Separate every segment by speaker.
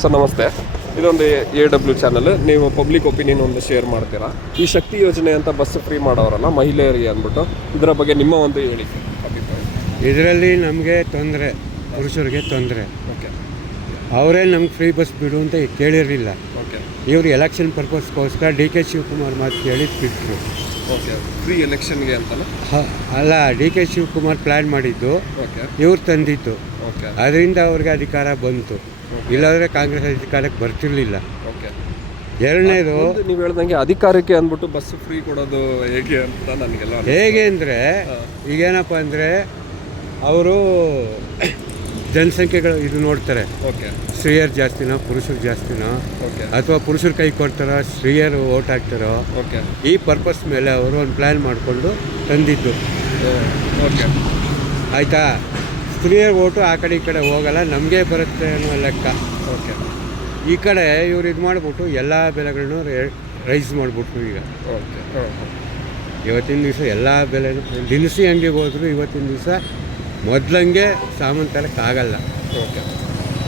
Speaker 1: Sir ನಮಸ್ತೆ. ಇದೊಂದು A W channel ನೀವು ಪಬ್ಲಿಕ್ ಒಪಿನಿಯನ್ ಒಂದು ಶೇರ್ ಮಾಡ್ತೀರಾ? ಈ ಶಕ್ತಿ ಯೋಜನೆ ಅಂತ ಬಸ್ ಫ್ರೀ ಮಾಡೋರಲ್ಲ ಮಹಿಳೆಯರಿಗೆ ಅಂದ್ಬಿಟ್ಟು ಇದರ ಬಗ್ಗೆ ನಿಮ್ಮ ಒಂದು ಹೇಳಿಕೆ ಅಭಿಪ್ರಾಯ.
Speaker 2: ಇದರಲ್ಲಿ ನಮಗೆ ತೊಂದರೆ ಪುರುಷರಿಗೆ ತೊಂದರೆ.
Speaker 1: ಓಕೆ
Speaker 2: ಅವರೇ ನಮ್ಗೆ ಫ್ರೀ ಬಸ್ ಬಿಡು ಅಂತ ಕೇಳಿರಲಿಲ್ಲ.
Speaker 1: ಓಕೆ
Speaker 2: ಇವರು ಎಲೆಕ್ಷನ್ ಪರ್ಪಸ್ಗೋಸ್ಕರ ಡಿ ಕೆ ಶಿವಕುಮಾರ್ ಮಾತು ಕೇಳಿ ಬಿಟ್ಟರು
Speaker 1: ಓಕೆ ಫ್ರೀ ಎಲೆಕ್ಷನ್ಗೆ ಅಂತಲ್ಲ
Speaker 2: ಅಲ್ಲ ಡಿ ಕೆ ಶಿವಕುಮಾರ್ ಪ್ಲ್ಯಾನ್ ಮಾಡಿದ್ದು
Speaker 1: ಓಕೆ
Speaker 2: ಇವ್ರು ತಂದಿದ್ದು.
Speaker 1: ಓಕೆ
Speaker 2: ಅದರಿಂದ ಅವ್ರಿಗೆ ಅಧಿಕಾರ ಬಂತು. ಇಲ್ಲಾಂದರೆ ಕಾಂಗ್ರೆಸ್ ಅಧಿಕಾರಕ್ಕೆ ಬರ್ತಿರ್ಲಿಲ್ಲ.
Speaker 1: ಓಕೆ.
Speaker 2: ಎರಡನೇದು
Speaker 1: ನೀವು ಹೇಳ್ದಂಗೆ ಅಧಿಕಾರಕ್ಕೆ ಅಂದ್ಬಿಟ್ಟು ಬಸ್ ಫ್ರೀ ಕೊಡೋದು ಹೇಗೆ ಅಂತ ನನಗೆಲ್ಲ.
Speaker 2: ಹೇಗೆ ಅಂದರೆ ಈಗೇನಪ್ಪ ಅಂದರೆ ಅವರು ಜನಸಂಖ್ಯೆಗಳು ಇದು ನೋಡ್ತಾರೆ.
Speaker 1: ಓಕೆ.
Speaker 2: ಸ್ತ್ರೀಯರು ಜಾಸ್ತಿನೋ ಪುರುಷರು ಜಾಸ್ತಿನೋ
Speaker 1: ಓಕೆ.
Speaker 2: ಅಥವಾ ಪುರುಷರು ಕೈ ಕೊಡ್ತಾರೋ ಸ್ತ್ರೀಯರು ಓಟ್ ಹಾಕ್ತಾರೋ
Speaker 1: ಓಕೆ.
Speaker 2: ಈ ಪರ್ಪಸ್ ಮೇಲೆ ಅವರು ಒಂದು ಪ್ಲ್ಯಾನ್ ಮಾಡಿಕೊಂಡು ತಂದಿದ್ದು.
Speaker 1: ಓಕೆ.
Speaker 2: ಆಯಿತಾ? ಸ್ತ್ರೀಯರ ಓಟು ಆ ಕಡೆ ಈ ಕಡೆ ಹೋಗಲ್ಲ ನಮಗೆ ಬರುತ್ತೆ ಅನ್ನೋ ಲೆಕ್ಕ.
Speaker 1: ಓಕೆ
Speaker 2: ಈ ಕಡೆ ಇವ್ರು ಇದು ಮಾಡಿಬಿಟ್ಟು ಎಲ್ಲ ಬೆಲೆಗಳನ್ನು ರೈಸ್ ಮಾಡಿಬಿಟ್ರು ಈಗ.
Speaker 1: ಓಕೆ
Speaker 2: ಇವತ್ತಿನ ದಿವಸ ಎಲ್ಲ ಬೆಲೆ ದಿನಸಿ ಅಂಗಡಿಗೆ ಹೋದ್ರು ಇವತ್ತಿನ ದಿವಸ ಮೊದಲಂಗೆ ಸಾಮಾನು ತರಕ್ಕಾಗಲ್ಲ
Speaker 1: ಓಕೆ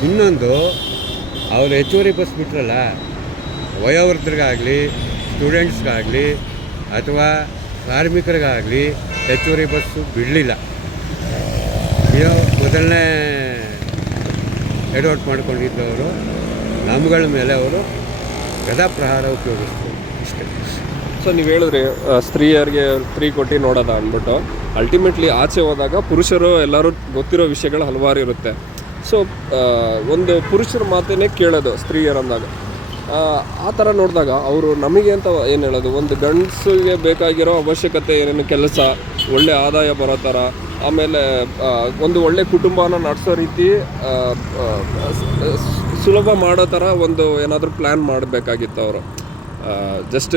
Speaker 2: ಇನ್ನೊಂದು ಅವ್ರು ಹೆಚ್ಚುವರಿ ಬಸ್ ಬಿಟ್ರಲ್ಲ ವಯೋವೃದ್ಧರಿಗಾಗಲಿ ಸ್ಟೂಡೆಂಟ್ಸ್ಗಾಗಲಿ ಅಥವಾ ಕಾರ್ಮಿಕರಿಗಾಗಲಿ ಹೆಚ್ಚುವರಿ ಬಸ್ಸು ಬಿಡಲಿಲ್ಲ. ಇದು ಮೊದಲನೇ ಎಡವಟ್ ಮಾಡ್ಕೊಂಡಿದ್ದವರು, ನಮ್ಗಳ ಮೇಲೆ ಅವರು ಗದಾಪ್ರಹಾರ ಉಪಯೋಗಿಸ್ತಾರೆ. ಇಷ್ಟೇ.
Speaker 1: ಸೊ ನೀವು ಹೇಳಿದ್ರಿ ಸ್ತ್ರೀಯರಿಗೆ ಸ್ತ್ರೀ ಕೊಟ್ಟು ನೋಡೋದ ಅಂದ್ಬಿಟ್ಟು ಅಲ್ಟಿಮೇಟ್ಲಿ ಆಚೆ ಹೋದಾಗ ಪುರುಷರು ಎಲ್ಲರೂ ಗೊತ್ತಿರೋ ವಿಷಯಗಳು ಹಲವಾರು ಇರುತ್ತೆ. ಸೊ ಒಂದು ಪುರುಷರ ಮಾತೇನೆ ಕೇಳೋದು ಸ್ತ್ರೀಯರಂದಾಗ ಆ ಥರ ನೋಡಿದಾಗ ಅವರು ನಮಗೆ ಅಂತ ಏನು ಹೇಳೋದು? ಒಂದು ಗಂಡಸಿಗೆ ಬೇಕಾಗಿರೋ ಅವಶ್ಯಕತೆ ಏನೇನು ಕೆಲಸ, ಒಳ್ಳೆ ಆದಾಯ ಬರೋ ಥರ ಆಮೇಲೆ ಒಂದು ಒಳ್ಳೆ ಕುಟುಂಬನ ನಡೆಸೋ ರೀತಿ ಸುಲಭ ಮಾಡೋ ಥರ ಒಂದು ಏನಾದರೂ ಪ್ಲ್ಯಾನ್ ಮಾಡಬೇಕಾಗಿತ್ತು ಅವರು. ಜಸ್ಟ್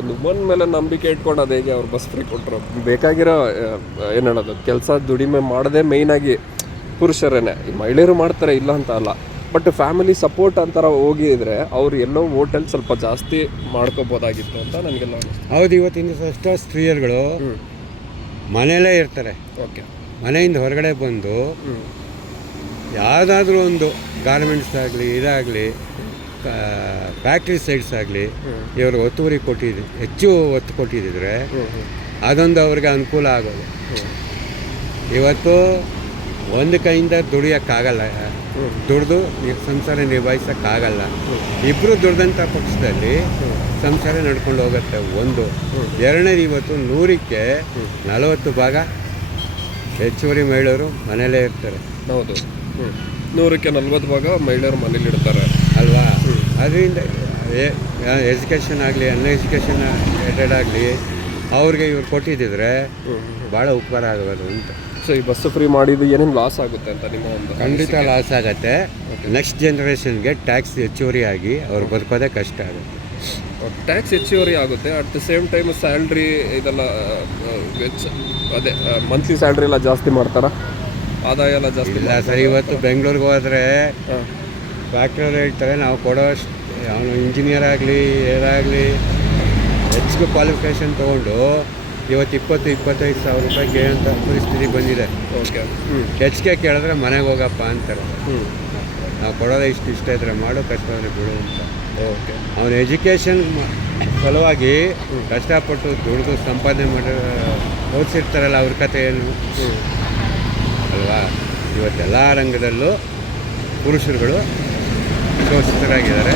Speaker 1: ಒಂದು ಮನ್ ಮೇಲೆ ನಂಬಿಕೆ ಇಟ್ಕೊಂಡು ಅದು ಹೇಗೆ ಅವ್ರು ಬಸ್ ಫ್ರೀ ಕೊಟ್ಟರು ಬೇಕಾಗಿರೋ ಏನು ಹೇಳೋದು ಕೆಲಸ ದುಡಿಮೆ ಮಾಡದೆ ಮೇಯ್ನಾಗಿ ಪುರುಷರೇನೆ. ಈ ಮಹಿಳೆಯರು ಮಾಡ್ತಾರೆ ಇಲ್ಲ ಅಂತ ಅಲ್ಲ. ಬಟ್ ಫ್ಯಾಮಿಲಿ ಸಪೋರ್ಟ್ ಅಂತಾರ ಹೋಗಿದ್ರೆ ಅವ್ರು ಎಲ್ಲೋ ಹೋಟೆಲ್ ಸ್ವಲ್ಪ ಜಾಸ್ತಿ ಮಾಡ್ಕೋಬೋದಾಗಿತ್ತು ಅಂತ ನನಗೆಲ್ಲ
Speaker 2: ಹೌದು ಇವತ್ತಿನ ಸ್ತ್ರೀಯರುಗಳು. ಮನೆಯಲ್ಲೇ ಇರ್ತಾರೆ.
Speaker 1: ಓಕೆ.
Speaker 2: ಮನೆಯಿಂದ ಹೊರಗಡೆ ಬಂದು ಯಾವುದಾದ್ರೂ ಒಂದು ಗಾರ್ಮೆಂಟ್ಸ್ ಆಗಲಿ ಇದಾಗಲಿ ಫ್ಯಾಕ್ಟ್ರಿ ಸೈಡ್ಸ್ ಆಗಲಿ ಇವರು ಒತ್ತುವರಿ ಕೊಟ್ಟಿದ್ದು ಹೆಚ್ಚು ಒತ್ತು ಕೊಟ್ಟಿದ್ದರೆ ಅದೊಂದು ಅವ್ರಿಗೆ ಅನುಕೂಲ ಆಗೋದು. ಇವತ್ತು ಒಂದು ಕೈಯಿಂದ ದುಡಿಯೋಕ್ಕಾಗಲ್ಲ. ದುಡ್ದು ಸಂಸಾರ ನಿಭಾಯಿಸೋಕ್ಕಾಗಲ್ಲ. ಇಬ್ಬರು ದುಡ್ದಂಥ ಪಕ್ಷದಲ್ಲಿ ಸಂಸಾರ ನಡ್ಕೊಂಡು ಹೋಗುತ್ತೆ. ಒಂದು ಎರಡನೇದು ಇವತ್ತು ನೂರಕ್ಕೆ ನಲವತ್ತು ಭಾಗ ಹೆಚ್ಚುವರಿ ಮಹಿಳೆಯರು ಮನೇಲೇ ಇರ್ತಾರೆ.
Speaker 1: ಹೌದು. ನೂರಕ್ಕೆ ನಲ್ವತ್ತು ಭಾಗ ಮಹಿಳೆಯರು ಮನೇಲಿ ಇಡ್ತಾರೆ.
Speaker 2: ಅಲ್ವಾ? ಅದರಿಂದ ಎಜುಕೇಷನ್ ಆಗಲಿ ಅನ್ ಎಜುಕೇಷನ್ ಎಡೆಡ್ ಆಗಲಿ ಅವ್ರಿಗೆ ಇವ್ರು ಕೊಟ್ಟಿದ್ದಿದ್ರೆ ಭಾಳ ಉಪಕಾರ ಆಗಬಾರ್ದು ಅಂತ.
Speaker 1: ಸೊ ಈ ಬಸ್ ಫ್ರೀ ಮಾಡಿದ್ದು ಏನೇನು ಲಾಸ್ ಆಗುತ್ತೆ ಅಂತ ನಿಮ್ಮ ಒಂದು
Speaker 2: ಖಂಡಿತ ಲಾಸ್ ಆಗುತ್ತೆ. ನೆಕ್ಸ್ಟ್ ಜನ್ರೇಷನ್ಗೆ ಟ್ಯಾಕ್ಸ್ ಹೆಚ್ಚುವರಿ ಆಗಿ ಅವ್ರು ಬದುಕೋದೇ ಕಷ್ಟ ಆಗುತ್ತೆ.
Speaker 1: ಟ್ಯಾಕ್ಸ್ ಹೆಚ್ಚುವರಿ ಆಗುತ್ತೆ. At the same time salary ಇದೆಲ್ಲ ವೆಚ್ಚ ಅದೇ ಮಂತ್ಲಿ ಸ್ಯಾಲ್ರಿ ಎಲ್ಲ ಜಾಸ್ತಿ ಮಾಡ್ತಾರ? ಆದಾಯ ಎಲ್ಲ ಜಾಸ್ತಿ
Speaker 2: ಇಲ್ಲ ಸರ್ ಇವತ್ತು ಬೆಂಗಳೂರಿಗೆ ಹೋದರೆ ಫ್ಯಾಕ್ಟ್ರಿಯವ್ರು ಹೇಳ್ತಾರೆ ನಾವು ಕೊಡೋ ಅವನು ಇಂಜಿನಿಯರ್ ಆಗಲಿ ಏನಾಗಲಿ ಹೆಚ್ಚಿಗೆ ಕ್ವಾಲಿಫಿಕೇಷನ್ ತೊಗೊಂಡು ಇವತ್ತು ಇಪ್ಪತ್ತು ಇಪ್ಪತ್ತೈದು ಸಾವಿರ ರೂಪಾಯಿ ಕೇಳೋಂಥ ಪರಿಸ್ಥಿತಿ ಬಂದಿದೆ.
Speaker 1: ಓಕೆ ಹ್ಞೂ
Speaker 2: ಹೆಚ್ಚಿಗೆ ಕೇಳಿದ್ರೆ ಮನೆಗೆ ಹೋಗಪ್ಪ ಅಂತಾರೆ.
Speaker 1: ಹ್ಞೂ
Speaker 2: ನಾವು ಕೊಡೋದು ಇಷ್ಟು ಇಷ್ಟ ಇದ್ರೆ ಮಾಡು ಕಷ್ಟ ಆದರೆ ಬಿಡು ಅಂತ.
Speaker 1: ಓಕೆ
Speaker 2: ಅವನ ಎಜುಕೇಷನ್ ಸಲುವಾಗಿ ಕಷ್ಟಪಟ್ಟು ದುಡಿದು ಸಂಪಾದನೆ ಮಾಡಿ ಓದಿಸಿರ್ತಾರಲ್ಲ ಅವ್ರ ಕತೆ ಏನು ಅಲ್ವಾ? ಇವತ್ತೆಲ್ಲ ರಂಗದಲ್ಲೂ ಪುರುಷರುಗಳು ಶೋಷಿತರಾಗಿದ್ದಾರೆ.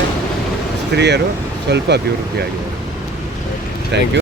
Speaker 2: ಸ್ತ್ರೀಯರು ಸ್ವಲ್ಪ ಅಭಿವೃದ್ಧಿಯಾಗಿದ್ದಾರೆ. Thank you